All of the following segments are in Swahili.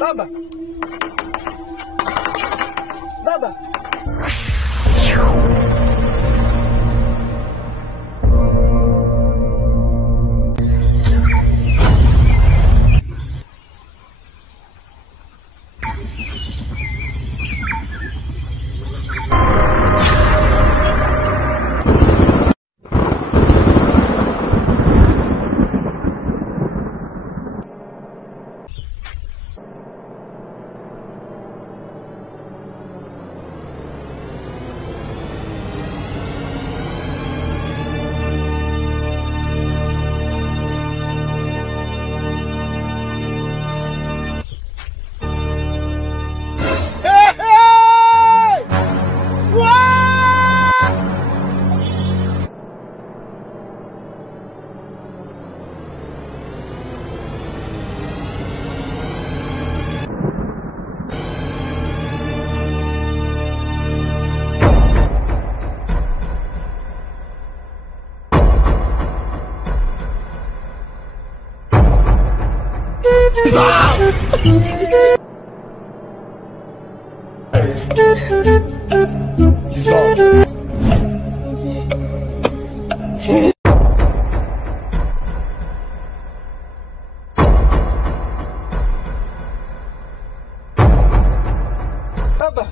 Baba. Baba. Baba.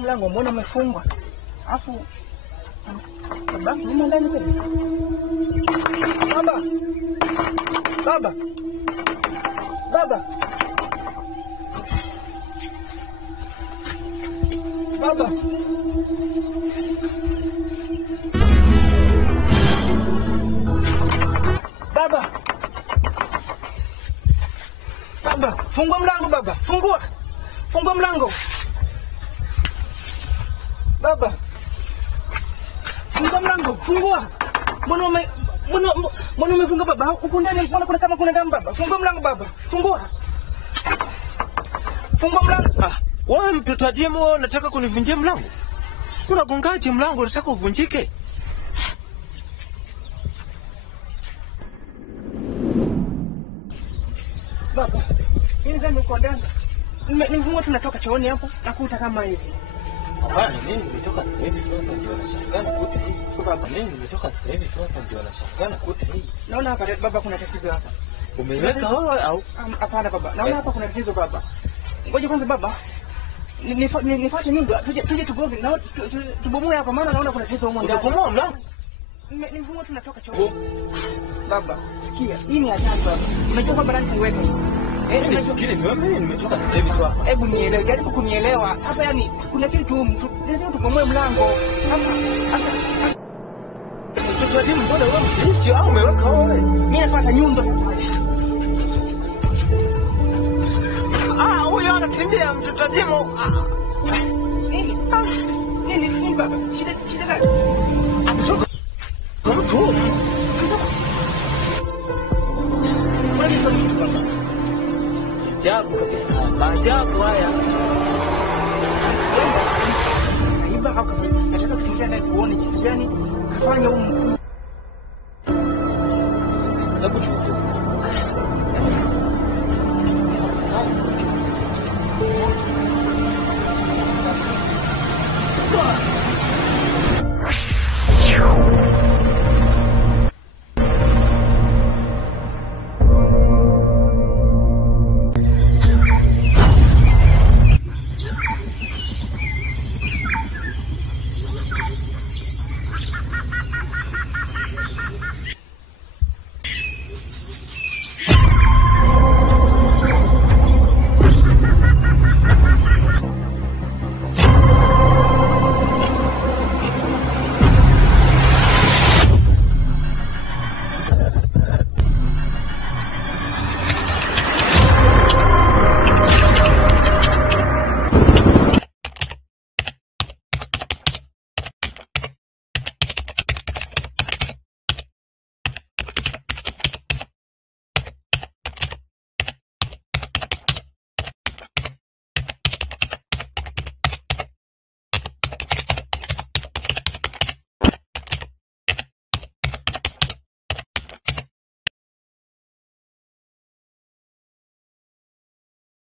Mlango mbona umefungwa? Afu baba, mimi ndani kweli. Baba. Baba. Baba. Baba. Baba. Baba, fungua mlango baba. Fungua. Fungua mlango. Baba. Fungua mlango. Fungua. Mbona umefunga baba? Huko ndani mbona kuna kama kuna damu baba? Fungua mlango baba. Fungua. Fungua mlango. Wewe mtoto wa Jemo unataka kunivunjia mlango? Unagongaje mlango unataka uvunjike? Baba, mimi zani uko ndani. Nimefungua tunatoka chooni hapo na kuta kama hivi. Hapana, mimi nimetoka sasa hivi tu hapa ndio nashangaa kuta hii. Baba, mimi nimetoka sasa hivi tu hapa ndio nashangaa kuta hii. Naona hapa baba kuna tatizo hapa. Umeweka wewe au? Hapana baba. Naona hapa kuna tatizo baba. Ngoja kwanza baba. Nifuate nyumba tuje tuboge na tubomoe hapa maana naona kuna tatizo huko ndani. Utabomoa mlango? Nimefungua tunatoka chooni. Baba, sikia. Hii ni hatari baba. Unajua kwamba ndani kuweka hivi. Nafikiri mimi nimetoka sasa hivi tu hapa. Hebu nielewe, jaribu kunielewa. Hapa yani kuna kitu ndio tubomoe mlango. Sasa mtoto wa Jemo mbona wewe mfilisti au umeweka wewe? Mimi nafuata nyumba sasa. Huyo anakimbia mtoto wa Jemo. Nini baba? Shida gani? Ametoka. Mtu. Unajua mtu baba. Ajabu kabisa. Maajabu haya. Aiba hapa. Nataka kuingia naye tuone jinsi gani kafanya Hebu